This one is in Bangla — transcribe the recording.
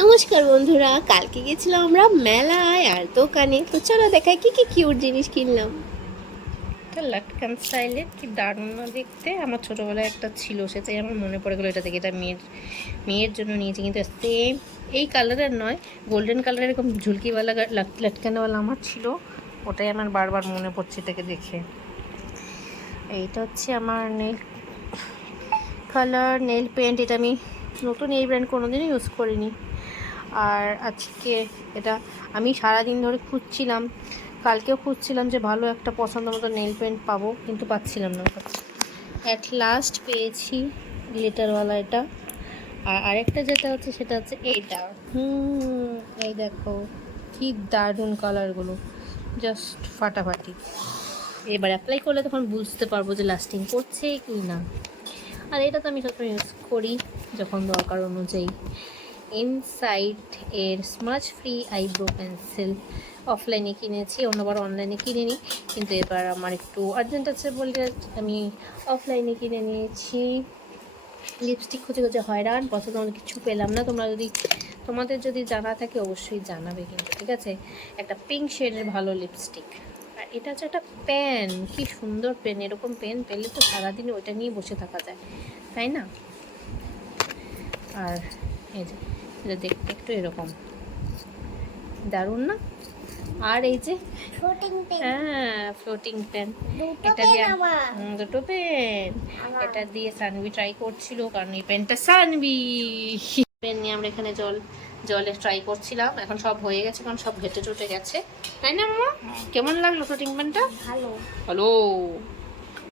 নমস্কার বন্ধুরা, কালকে গেছিলাম আমরা মেলায় আর দোকানে। তো চলো দেখাই কি কি কিউট জিনিস কিনলাম। একটা লাটকান স্টাইলের কি দারুণ না দেখতে। আমার ছোটোবেলায় একটা ছিল, সেটাই আমার মনে পড়ে গেলো। এটা দেখে এটা মেয়ের জন্য নিয়েছি, কিন্তু সেম এই কালারের নয়, গোল্ডেন কালারের এরকম ঝুলকিওয়ালা লাটকানওয়ালা আমার ছিল। ওটাই আমার বারবার মনে পড়ছে এটাকে দেখে। এইটা হচ্ছে আমার নেল কালার নেল পেন্ট। এটা আমি নতুন এই ব্র্যান্ড কোনোদিনও ইউজ করিনি। আর আজকে এটা আমি সারাদিন ধরে খুঁজছিলাম, কালকেও খুঁজছিলাম যে ভালো একটা পছন্দ মতো নেল পেন্ট পাবো, কিন্তু পাচ্ছিলাম না। অ্যাট লাস্ট পেয়েছি গ্লিটারওয়ালা এটা। আর আরেকটা যেটা হচ্ছে সেটা হচ্ছে এইটা। এই দেখো কি দারুণ কালারগুলো, জাস্ট ফাটাফাটি। এবার অ্যাপ্লাই করলে তখন বুঝতে পারবো যে লাস্টিং করছে কি না। আর এটা তো আমি সবসময় ইউজ করি যখন দরকার অনুযায়ী। ইনসাইড এর স্মাচ ফ্রি আইব্রো পেন্সিল অফলাইনে কিনেছি, অন্যবার অনলাইনে কিনিনি, কিন্তু এবার আমার একটু আর্জেন্ট আছে বলে আমি অফলাইনে কিনে নিয়েছি। লিপস্টিক খুঁজে খুঁজে হয়রান, পছন্দ মতো কিছু পেলাম না। তোমাদের যদি জানা থাকে অবশ্যই জানাবে কিন্তু, ঠিক আছে। একটা পিঙ্ক শেডের ভালো লিপস্টিক। আর এটা হচ্ছে একটা পেন, কি সুন্দর পেন। এরকম পেন পেলে তো সারাদিন ওইটা নিয়ে বসে থাকা যায়, তাই না? আর এই যে এটা দেখতে একটু এরকম দারুণ না? আর এই যে হ্যাঁ, ফ্লোটিং পেন। এটা দিয়ে দুটো পেন। এটা দিয়ে সানভি ট্রাই করছিল, কারণ এই পেনটা সানভি পেন নিয়ে আমরা এখানে জলে ট্রাই করছিলাম। এখন সব হয়ে গেছে, কারণ সব ঘেটে চটে গেছে, তাই না মামা? কেমন লাগলো ফ্লোটিং পেনটা? ভালো ভালো।